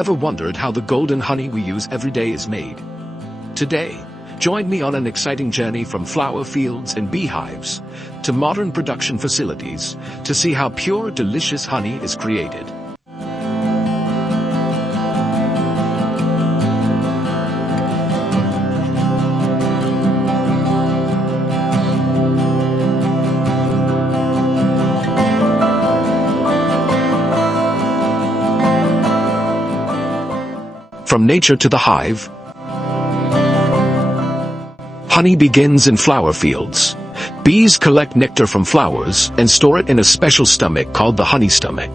ever wondered how the golden honey we use every day is made? Today, join me on an exciting journey from flower fields and beehives to modern production facilities to see how pure, delicious honey is created. From nature to the hive, honey begins in flower fields. Bees collect nectar from flowers and store it in a special stomach called the honey stomach.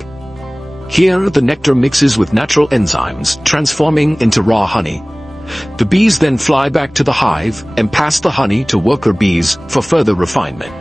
Here, the nectar mixes with natural enzymes, transforming into raw honey. The bees then fly back to the hive and pass the honey to worker bees for further refinement.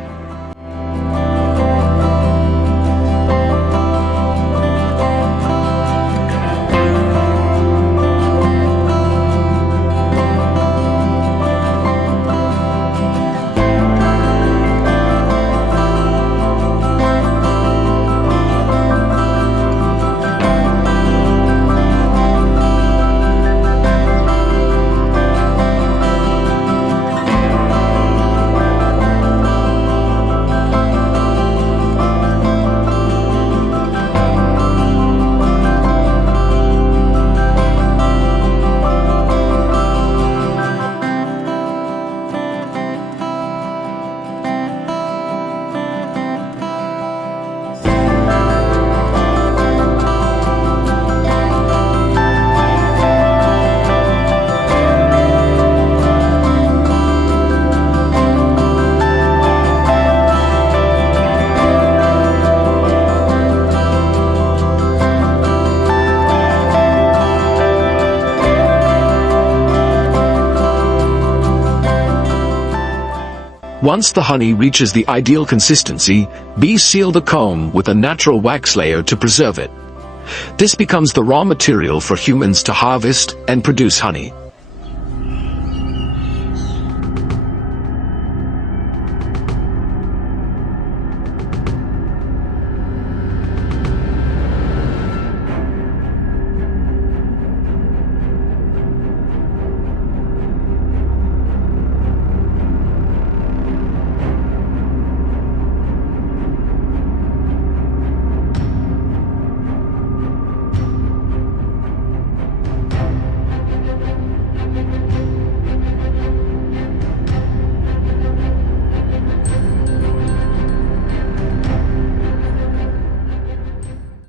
Once the honey reaches the ideal consistency, bees seal the comb with a natural wax layer to preserve it. This becomes the raw material for humans to harvest and produce honey.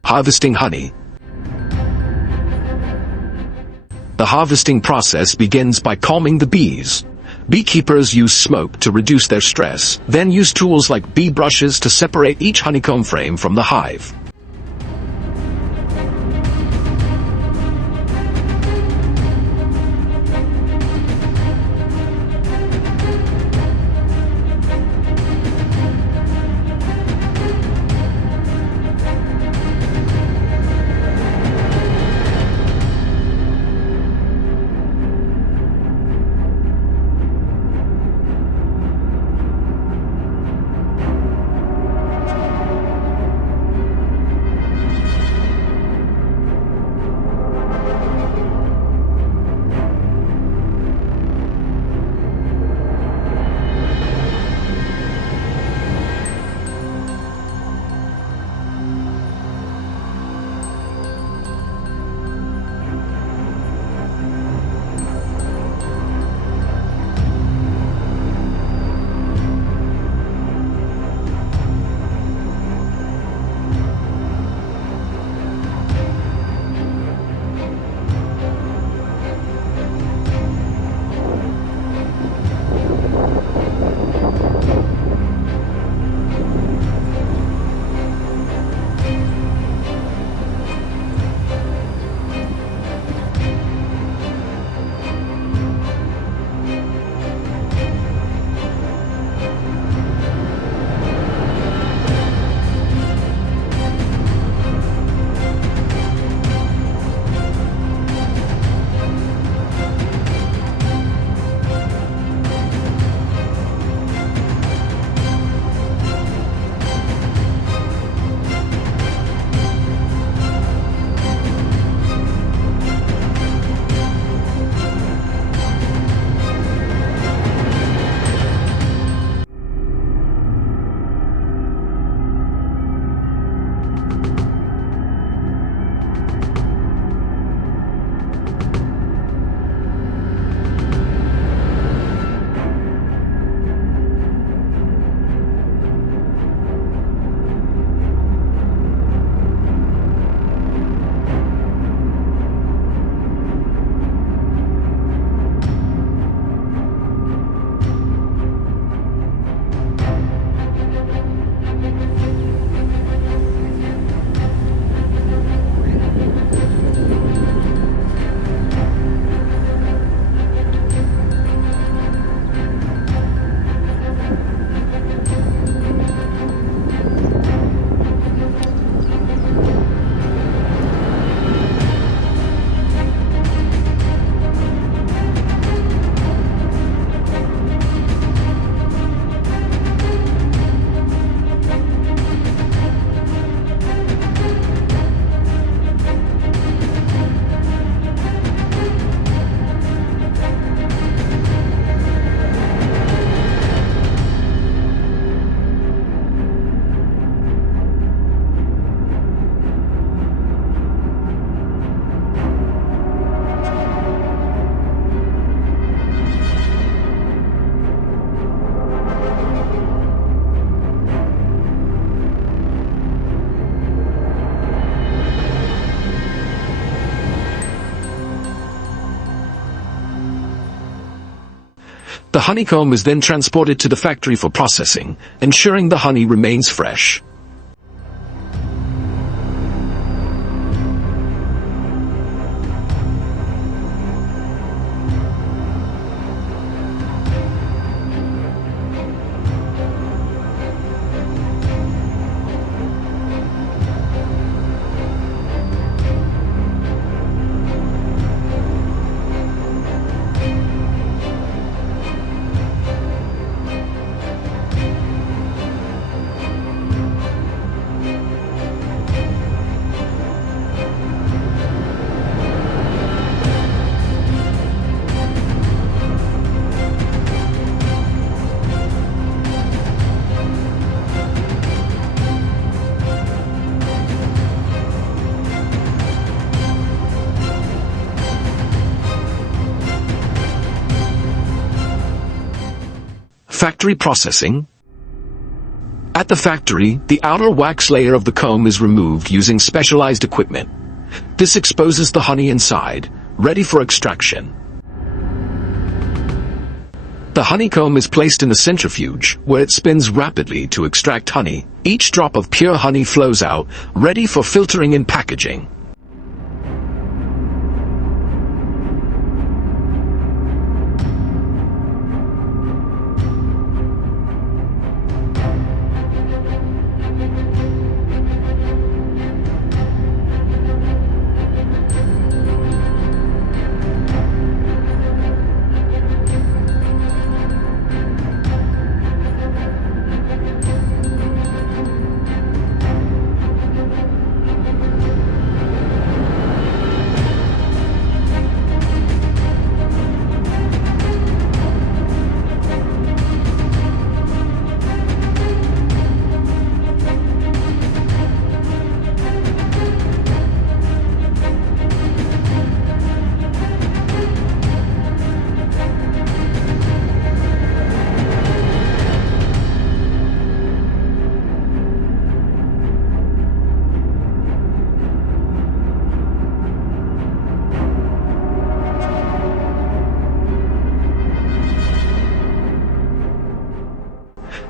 Harvesting honey. The harvesting process begins by calming the bees. Beekeepers use smoke to reduce their stress, then use tools like bee brushes to separate each honeycomb frame from the hive. The honeycomb is then transported to the factory for processing, ensuring the honey remains fresh. Factory processing. At the factory, the outer wax layer of the comb is removed using specialized equipment. This exposes the honey inside, ready for extraction. The honeycomb is placed in a centrifuge, where it spins rapidly to extract honey. Each drop of pure honey flows out, ready for filtering and packaging.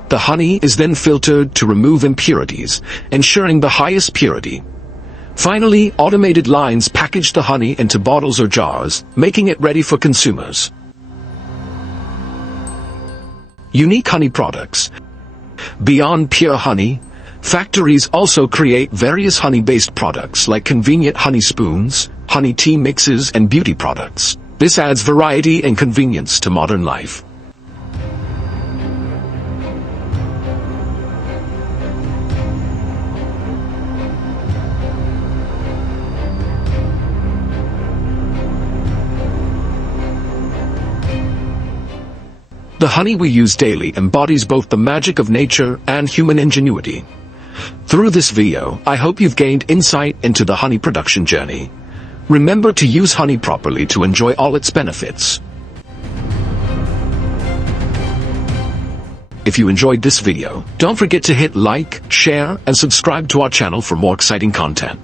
The honey is then filtered to remove impurities, ensuring the highest purity. Finally, automated lines package the honey into bottles or jars, making it ready for consumers. Unique honey products. Beyond pure honey, factories also create various honey-based products like convenient honey spoons, honey tea mixes, and beauty products. This adds variety and convenience to modern life. The honey we use daily embodies both the magic of nature and human ingenuity. Through this video, I hope you've gained insight into the honey production journey. Remember to use honey properly to enjoy all its benefits. If you enjoyed this video, don't forget to hit like, share, and subscribe to our channel for more exciting content.